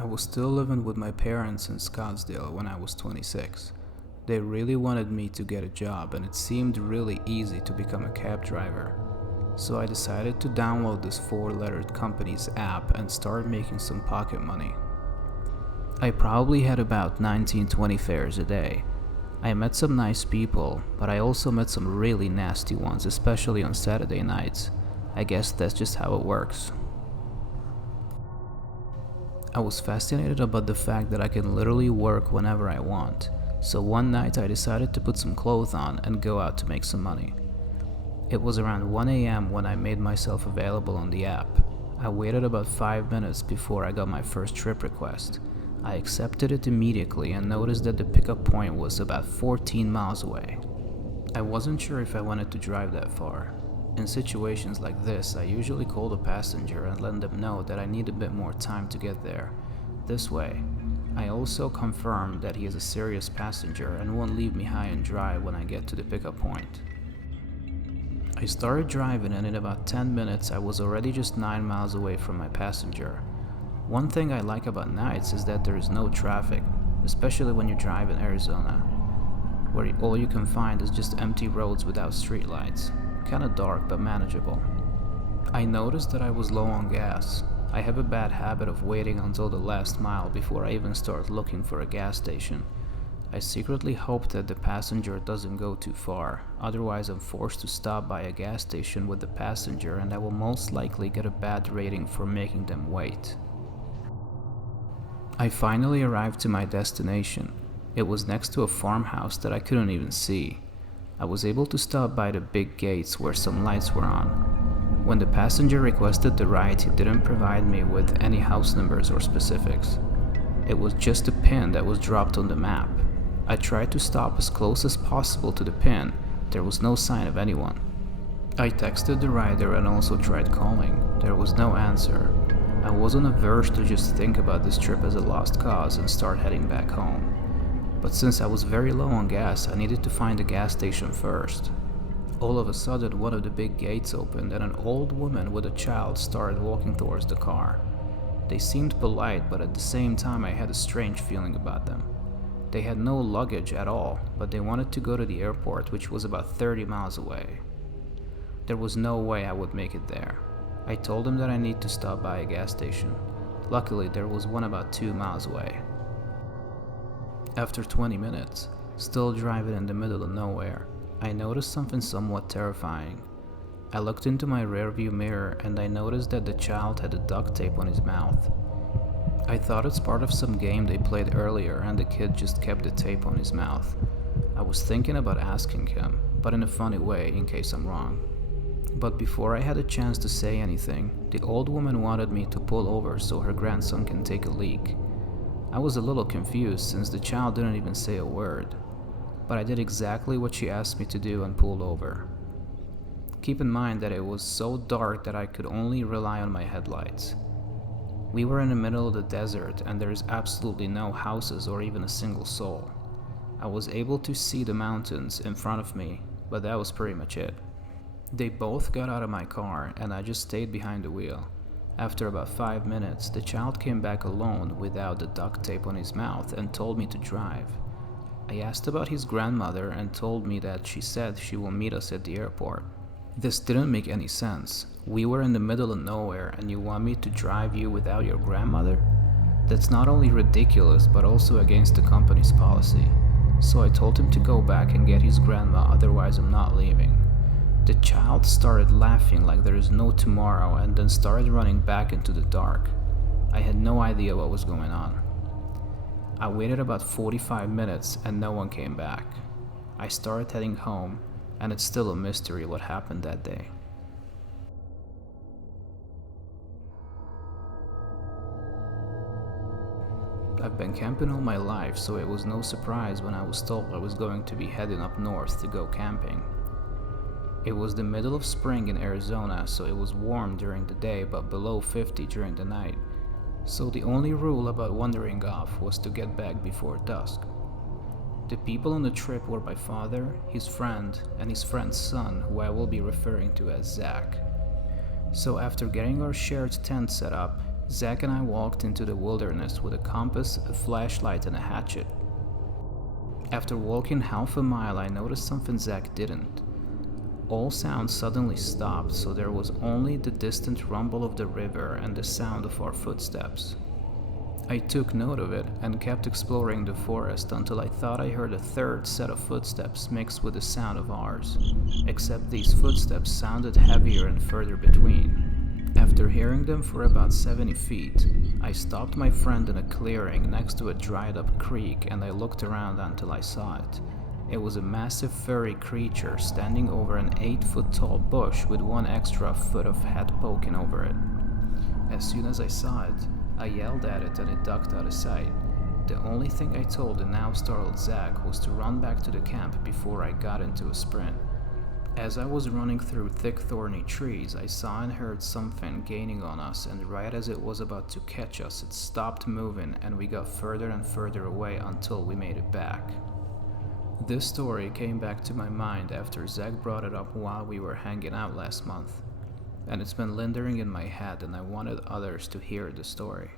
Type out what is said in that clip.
I was still living with my parents in Scottsdale when I was 26. They really wanted me to get a job, and it seemed really easy to become a cab driver. So I decided to download this four-lettered company's app and start making some pocket money. I probably had about 19-20 fares a day. I met some nice people, but I also met some really nasty ones, especially on Saturday nights. I guess that's just how it works. I was fascinated about the fact that I can literally work whenever I want, so one night I decided to put some clothes on and go out to make some money. It was around 1 a.m. when I made myself available on the app. I waited about 5 minutes before I got my first trip request. I accepted it immediately and noticed that the pickup point was about 14 miles away. I wasn't sure if I wanted to drive that far. In situations like this, I usually call the passenger and let them know that I need a bit more time to get there. This way, I also confirm that he is a serious passenger and won't leave me high and dry when I get to the pickup point. I started driving, and in about 10 minutes I was already just 9 miles away from my passenger. One thing I like about nights is that there is no traffic, especially when you drive in Arizona, where all you can find is just empty roads without streetlights. Kinda dark but manageable. I noticed that I was low on gas. I have a bad habit of waiting until the last mile before I even start looking for a gas station. I secretly hope that the passenger doesn't go too far, otherwise I'm forced to stop by a gas station with the passenger and I will most likely get a bad rating for making them wait. I finally arrived to my destination. It was next to a farmhouse that I couldn't even see. I was able to stop by the big gates where some lights were on. When the passenger requested the ride, he didn't provide me with any house numbers or specifics. It was just a pin that was dropped on the map. I tried to stop as close as possible to the pin. There was no sign of anyone. I texted the rider and also tried calling. There was no answer. I wasn't averse to just think about this trip as a lost cause and start heading back home. But since I was very low on gas, I needed to find a gas station first. All of a sudden, one of the big gates opened and an old woman with a child started walking towards the car. They seemed polite, but at the same time I had a strange feeling about them. They had no luggage at all, but they wanted to go to the airport, which was about 30 miles away. There was no way I would make it there. I told them that I need to stop by a gas station. Luckily, there was one about 2 miles away. After 20 minutes, still driving in the middle of nowhere, I noticed something somewhat terrifying. I looked into my rearview mirror and I noticed that the child had a duct tape on his mouth. I thought it's part of some game they played earlier and the kid just kept the tape on his mouth. I was thinking about asking him, but in a funny way in case I'm wrong. But before I had a chance to say anything, the old woman wanted me to pull over so her grandson can take a leak. I was a little confused since the child didn't even say a word, but I did exactly what she asked me to do and pulled over. Keep in mind that it was so dark that I could only rely on my headlights. We were in the middle of the desert and there is absolutely no houses or even a single soul. I was able to see the mountains in front of me, but that was pretty much it. They both got out of my car and I just stayed behind the wheel. After about 5 minutes, the child came back alone without the duct tape on his mouth and told me to drive. I asked about his grandmother and told me that she said she will meet us at the airport. This didn't make any sense. We were in the middle of nowhere and you want me to drive you without your grandmother? That's not only ridiculous but also against the company's policy. So I told him to go back and get his grandma, otherwise I'm not leaving. The child started laughing like there is no tomorrow and then started running back into the dark. I had no idea what was going on. I waited about 45 minutes and no one came back. I started heading home, and it's still a mystery what happened that day. I've been camping all my life, so it was no surprise when I was told I was going to be heading up north to go camping. It was the middle of spring in Arizona, so it was warm during the day but below 50 during the night. So the only rule about wandering off was to get back before dusk. The people on the trip were my father, his friend, and his friend's son, who I will be referring to as Zach. So after getting our shared tent set up, Zach and I walked into the wilderness with a compass, a flashlight, and a hatchet. After walking half a mile, I noticed something Zach didn't. All sounds suddenly stopped, so there was only the distant rumble of the river and the sound of our footsteps. I took note of it and kept exploring the forest until I thought I heard a third set of footsteps mixed with the sound of ours, except these footsteps sounded heavier and further between. After hearing them for about 70 feet, I stopped my friend in a clearing next to a dried-up creek and I looked around until I saw it. It was a massive furry creature standing over an 8-foot-tall bush with one extra foot of head poking over it. As soon as I saw it, I yelled at it and it ducked out of sight. The only thing I told the now startled Zach was to run back to the camp before I got into a sprint. As I was running through thick thorny trees, I saw and heard something gaining on us, and right as it was about to catch us, it stopped moving and we got further and further away until we made it back. This story came back to my mind after Zach brought it up while we were hanging out last month, and it's been lingering in my head and I wanted others to hear the story.